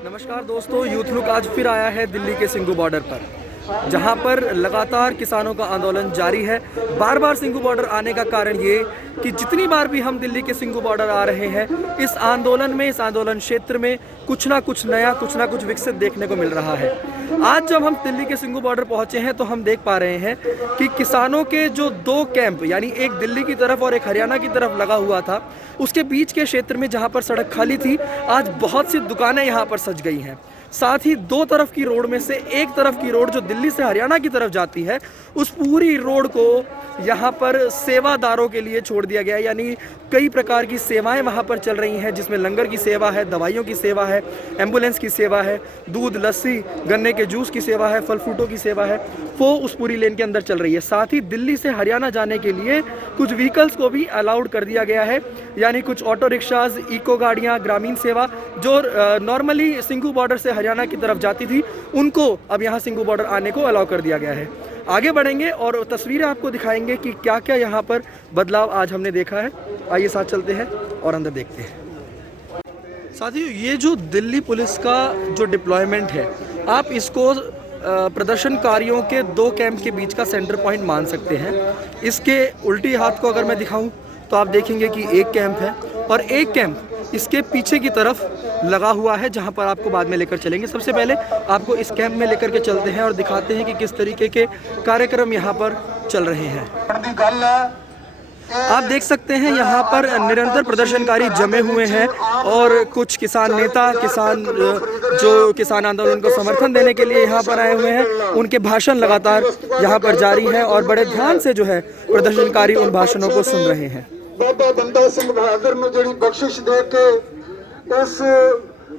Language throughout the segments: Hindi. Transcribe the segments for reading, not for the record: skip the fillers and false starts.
नमस्कार दोस्तों, यूथ लुक आज फिर आया है दिल्ली के सिंघू बॉर्डर पर, जहां पर लगातार किसानों का आंदोलन जारी है। बार बार सिंघू बॉर्डर आने का कारण ये कि जितनी बार भी हम दिल्ली के सिंघू बॉर्डर आ रहे हैं, इस आंदोलन में, इस आंदोलन क्षेत्र में कुछ ना कुछ नया, कुछ ना कुछ विकसित देखने को मिल रहा है। आज जब हम दिल्ली के सिंघू बॉर्डर पहुंचे हैं तो हम देख पा रहे हैं कि किसानों के जो दो कैंप, यानी एक दिल्ली की तरफ और एक हरियाणा की तरफ लगा हुआ था, उसके बीच के क्षेत्र में जहां पर सड़क खाली थी, आज बहुत सी दुकानें यहां पर सज गई हैं। साथ ही दो तरफ की रोड में से एक तरफ की रोड जो दिल्ली से हरियाणा की तरफ जाती है, उस पूरी रोड को यहाँ पर सेवादारों के लिए छोड़ दिया गया है। यानी कई प्रकार की सेवाएं वहाँ पर चल रही हैं, जिसमें लंगर की सेवा है, दवाइयों की सेवा है, एम्बुलेंस की सेवा है, दूध, लस्सी, गन्ने के जूस की सेवा है, फल फ्रूटों की सेवा है, वो उस पूरी लेन के अंदर चल रही है। साथ ही दिल्ली से हरियाणा जाने के लिए कुछ व्हीकल्स को भी अलाउड कर दिया गया है, यानी कुछ ऑटो रिक्शाज, इको गाड़ियाँ, ग्रामीण सेवा जो नॉर्मली सिंघू बॉर्डर से हरियाणा की तरफ जाती थी, उनको अब यहाँ सिंघू बॉर्डर आने को अलाउ कर दिया गया है। आगे बढ़ेंगे और तस्वीरें आपको दिखाएंगे कि क्या क्या यहाँ पर बदलाव आज हमने देखा है। आइए साथ चलते हैं और अंदर देखते हैं। साथियों, ये जो दिल्ली पुलिस का जो डिप्लॉयमेंट है, आप इसको प्रदर्शनकारियों के दो कैंप के बीच का सेंटर पॉइंट मान सकते हैं। इसके उल्टी हाथ को अगर मैं दिखाऊं तो आप देखेंगे कि एक कैंप है और एक कैंप इसके पीछे की तरफ लगा हुआ है, जहां पर आपको बाद में लेकर चलेंगे। सबसे पहले आपको इस कैंप में लेकर के चलते हैं और दिखाते हैं कि किस तरीके के कार्यक्रम यहां पर चल रहे हैं। आप देख सकते हैं यहाँ पर निरंतर प्रदर्शनकारी जमे हुए हैं और कुछ किसान नेता, जो किसान आंदोलन को समर्थन देने के लिए यहाँ पर आए हुए हैं, उनके भाषण लगातार यहाँ पर जारी हैं और बड़े ध्यान से जो है प्रदर्शनकारी उन भाषणों को सुन रहे हैं। बाबा बंदा सिंह बहादुर ने जी बख्शिश दे के इस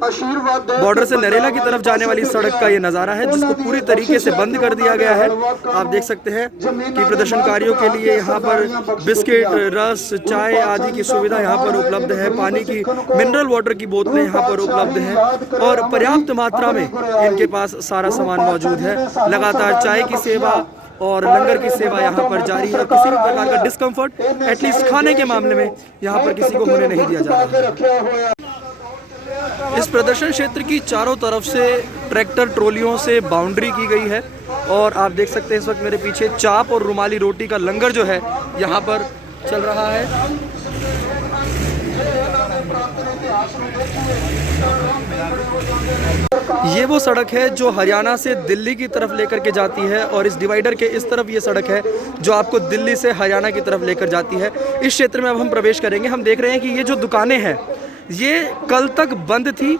आशीर्वाद बॉर्डर से नरेला की तरफ जाने वाली सड़क का ये नज़ारा है, जिसको पूरी तरीके से बंद कर दिया गया है। आप देख सकते हैं कि प्रदर्शनकारियों के लिए यहाँ पर बिस्किट, रस, चाय आदि की सुविधा यहाँ पर उपलब्ध है। पानी की, मिनरल वाटर की बोतलें यहाँ पर उपलब्ध हैं और पर्याप्त मात्रा में इनके पास सारा सामान मौजूद है। लगातार चाय की सेवा और लंगर की सेवा यहाँ पर जारी है और किसी भी प्रकार का डिस्कम्फर्ट, एटलीस्ट खाने के मामले में, यहाँ पर किसी को होने नहीं दिया जा रहा। इस प्रदर्शन क्षेत्र की चारों तरफ से ट्रैक्टर ट्रॉलियों से बाउंड्री की गई है और आप देख सकते हैं इस वक्त मेरे पीछे चाप और रुमाली रोटी का लंगर जो है यहाँ पर चल रहा है। ये वो सड़क है जो हरियाणा से दिल्ली की तरफ लेकर के जाती है और इस डिवाइडर के इस तरफ ये सड़क है जो आपको दिल्ली से हरियाणा की तरफ लेकर जाती है। इस क्षेत्र में अब हम प्रवेश करेंगे। हम देख रहे हैं कि ये जो दुकानें हैं, ये कल तक बंद थी,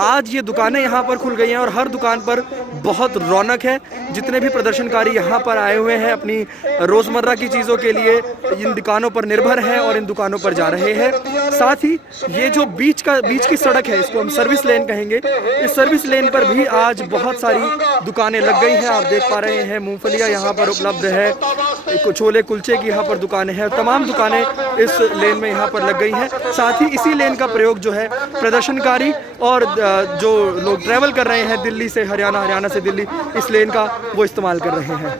आज ये दुकानें यहाँ पर खुल गई हैं और हर दुकान पर बहुत रौनक है। जितने भी प्रदर्शनकारी यहाँ पर आए हुए हैं अपनी रोज़मर्रा की चीज़ों के लिए, इन दुकानों पर निर्भर हैं और इन दुकानों पर जा रहे हैं। साथ ही ये जो बीच की सड़क है, इसको हम सर्विस लेन कहेंगे, इस सर्विस लेन पर भी आज बहुत सारी दुकानें लग गई हैं। आप देख पा रहे हैं मूंगफलियाँ यहाँ पर उपलब्ध है, छोले कुलचे की यहाँ पर दुकानें हैं, तमाम दुकानें इस लेन में यहाँ पर लग गई हैं। साथ ही इसी लेन का प्रयोग जो है प्रदर्शनकारी और जो लोग ट्रैवल कर रहे हैं दिल्ली से हरियाणा, हरियाणा से दिल्ली, इस लेन का वो इस्तेमाल कर रहे हैं।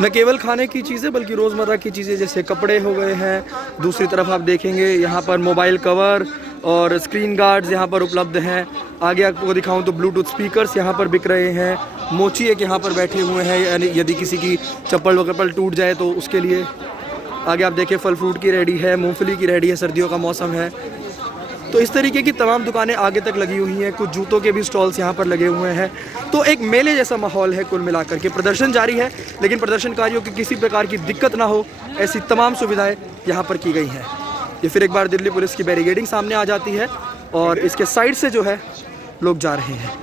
न केवल खाने की चीज़ें बल्कि रोज़मर्रा की चीज़ें जैसे कपड़े हो गए हैं। दूसरी तरफ आप देखेंगे यहाँ पर मोबाइल कवर और स्क्रीन गार्ड्स यहाँ पर उपलब्ध हैं। आगे आपको दिखाऊं तो ब्लूटूथ स्पीकर्स यहाँ पर बिक रहे हैं। मोची एक यहाँ पर बैठे हुए हैं, यानी यदि किसी की चप्पल वगैरह टूट जाए तो उसके लिए। आगे आप देखिए फल फ्रूट की रेडी है, मूंगफली की रेडी है, सर्दियों का मौसम है। तो इस तरीके की तमाम दुकानें आगे तक लगी हुई हैं। कुछ जूतों के भी स्टॉल्स यहाँ पर लगे हुए हैं। तो एक मेले जैसा माहौल है कुल मिलाकर के। प्रदर्शन जारी है, लेकिन प्रदर्शनकारियों की किसी प्रकार की दिक्कत ना हो, ऐसी तमाम सुविधाएं यहाँ पर की गई हैं। ये फिर एक बार दिल्ली पुलिस की बैरिकेडिंग सामने आ जाती है और इसके साइड से जो है लोग जा रहे हैं।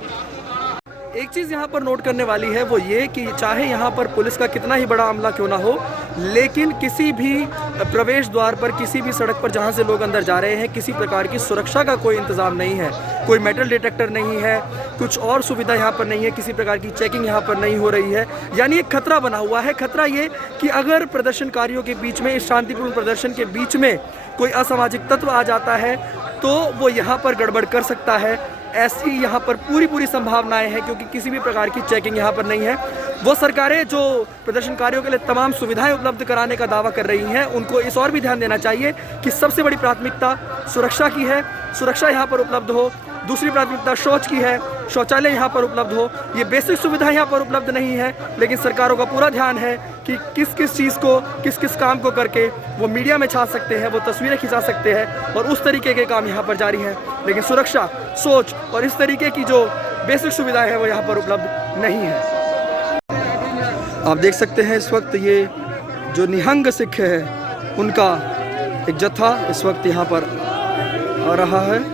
एक चीज़ यहाँ पर नोट करने वाली है वो ये कि चाहे यहाँ पर पुलिस का कितना ही बड़ा अमला क्यों ना हो, लेकिन किसी भी प्रवेश द्वार पर, किसी भी सड़क पर जहाँ से लोग अंदर जा रहे हैं, किसी प्रकार की सुरक्षा का कोई इंतज़ाम नहीं है। कोई मेटल डिटेक्टर नहीं है, कुछ और सुविधा यहाँ पर नहीं है, किसी प्रकार की चेकिंग यहाँ पर नहीं हो रही है। यानी एक खतरा बना हुआ है। खतरा ये कि अगर प्रदर्शनकारियों के बीच में, इस शांतिपूर्ण प्रदर्शन के बीच में कोई असामाजिक तत्व आ जाता है तो वो यहाँ पर गड़बड़ कर सकता है। ऐसी यहाँ पर पूरी संभावनाएं हैं, क्योंकि किसी भी प्रकार की चेकिंग यहाँ पर नहीं है। वो सरकारें जो प्रदर्शनकारियों के लिए तमाम सुविधाएं उपलब्ध कराने का दावा कर रही हैं, उनको इस और भी ध्यान देना चाहिए कि सबसे बड़ी प्राथमिकता सुरक्षा की है, सुरक्षा यहाँ पर उपलब्ध हो। दूसरी प्राथमिकता शौच की है, शौचालय यहाँ पर उपलब्ध हो। ये बेसिक सुविधा यहाँ पर उपलब्ध नहीं है, लेकिन सरकारों का पूरा ध्यान है कि किस किस चीज़ को, किस किस काम को करके वो मीडिया में छा सकते हैं, वो तस्वीरें खिंचा सकते हैं, और उस तरीके के काम यहाँ पर जारी हैं। लेकिन सुरक्षा, सोच और इस तरीके की जो बेसिक सुविधाएं हैं वो यहाँ पर उपलब्ध नहीं है। आप देख सकते हैं इस वक्त ये जो निहंग सिख है उनका एक जत्था इस वक्त यहाँ पर आ रहा है।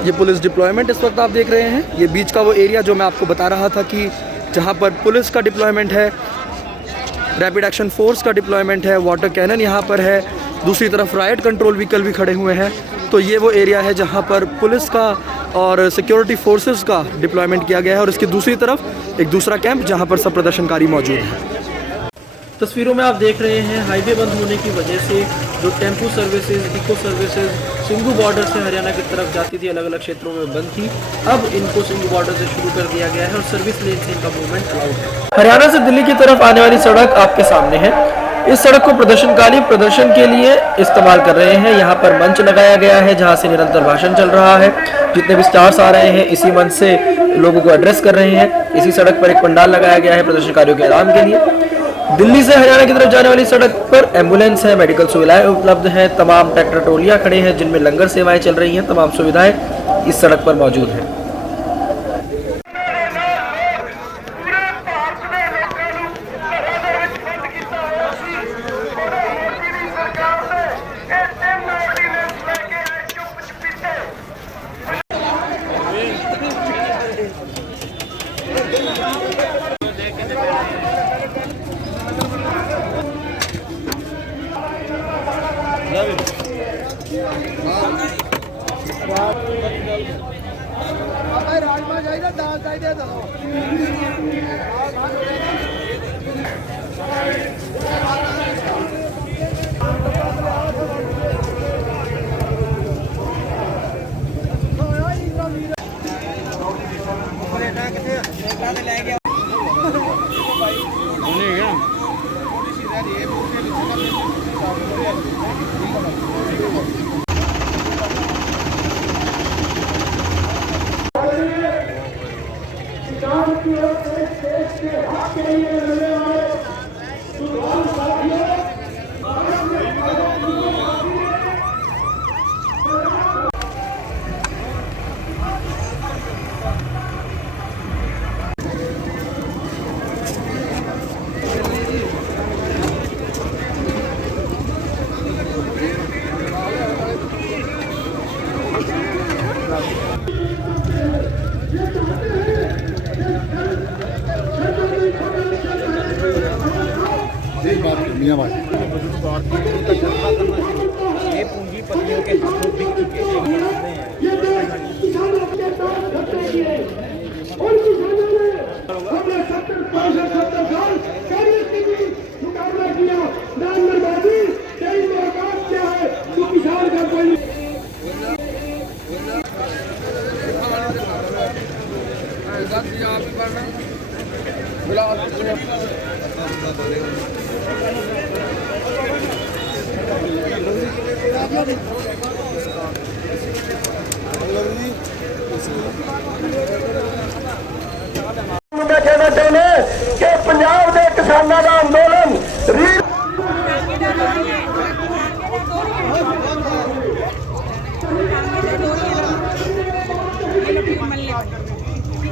ये पुलिस डिप्लॉयमेंट इस वक्त आप देख रहे हैं। ये बीच का वो एरिया जो मैं आपको बता रहा था कि जहाँ पर पुलिस का डिप्लॉयमेंट है, रैपिड एक्शन फोर्स का डिप्लॉयमेंट है, वाटर कैनन यहाँ पर है, दूसरी तरफ राइट कंट्रोल व्हीकल भी खड़े हुए हैं। तो ये वो एरिया है जहाँ पर पुलिस का और सिक्योरिटी फोर्सेस का डिप्लॉयमेंट किया गया है, और इसकी दूसरी तरफ एक दूसरा कैंप जहाँ पर सब प्रदर्शनकारी मौजूद हैं। तस्वीरों में आप देख रहे हैं हाईवे बंद होने की वजह से जो tempo services, eco services Singhu border से हरियाणा की तरफ जाती थी, अलग अलग क्षेत्रों में बंद थी, अब इनको सिंघू बॉर्डर से शुरू कर दिया गया है और सर्विस लेन से इनका मूवमेंट अलाउड है। हरियाणा से दिल्ली की तरफ आने वाली सड़क आपके सामने है। इस सड़क को प्रदर्शनकारी प्रदर्शन के लिए इस्तेमाल कर रहे हैं। यहाँ पर मंच लगाया गया है जहाँ से निरंतर भाषण चल रहा है। जितने भी स्टार्स आ रहे हैं इसी मंच से लोगों को एड्रेस कर रहे हैं। इसी सड़क पर एक पंडाल लगाया गया है प्रदर्शनकारियों के आराम के लिए। दिल्ली से हरियाणा की तरफ जाने वाली सड़क पर एम्बुलेंस है, मेडिकल सुविधाएं उपलब्ध हैं, तमाम ट्रैक्टर ट्रोलियां खड़े हैं जिनमें लंगर सेवाएं चल रही हैं। तमाम सुविधाएं इस सड़क पर मौजूद हैं। राजमा चाहिए, दाल चाहिए, मियां भाई ये पूंजीपतियों के हाथों बिक चुके मैं कहना चाहना कि पंजाब के किसानों का अंदोलन ठीक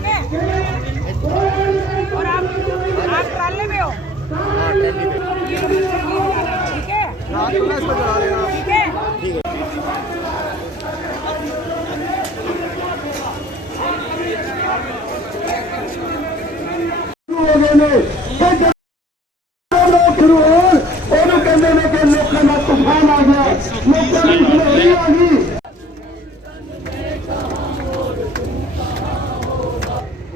है, और आप ट्राले में हो। ਹੋ ਗਏ ਨੇ ਕਿ ਜਦੋਂ ਲੋਕ ਸ਼ੁਰੂ ਹੋਣ ਉਹਨੂੰ ਕਹਿੰਦੇ ਨੇ ਕਿ ਲੋਕਾਂ ਦਾ ਤੂਫਾਨ ਆ ਗਿਆ, ਲੋਕਾਂ ਦੀ ਹਨੇਰੀ ਆ ਗਈ।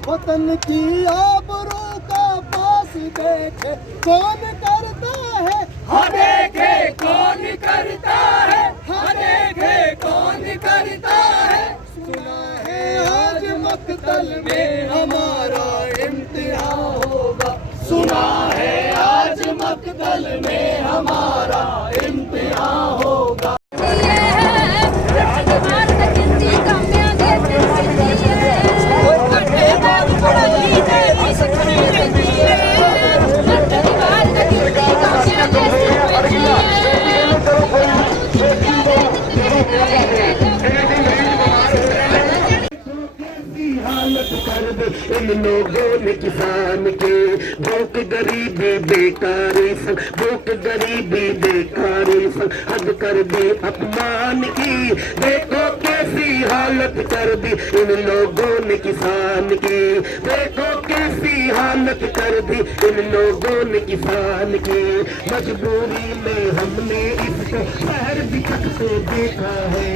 वतन की आबरू का पास देखे कौन करता है, हाँ देखे कौन करता है, हाँ देखे कौन करता है। सुना है आज मक्तल में हमारा इम्तिहान होगा, सुना है आज मक्तल में हमारा इम्तिहान होगा। इन लोगों ने किसान के भूख गरीबी बेकारी सन, भूख गरीबी बेकारी सन हद कर दी अपमान की। देखो कैसी हालत कर दी इन लोगों ने किसान की, देखो कैसी हालत कर दी इन लोगों ने किसान की। मजबूरी में हमने इसको शहर भी तक से देखा है।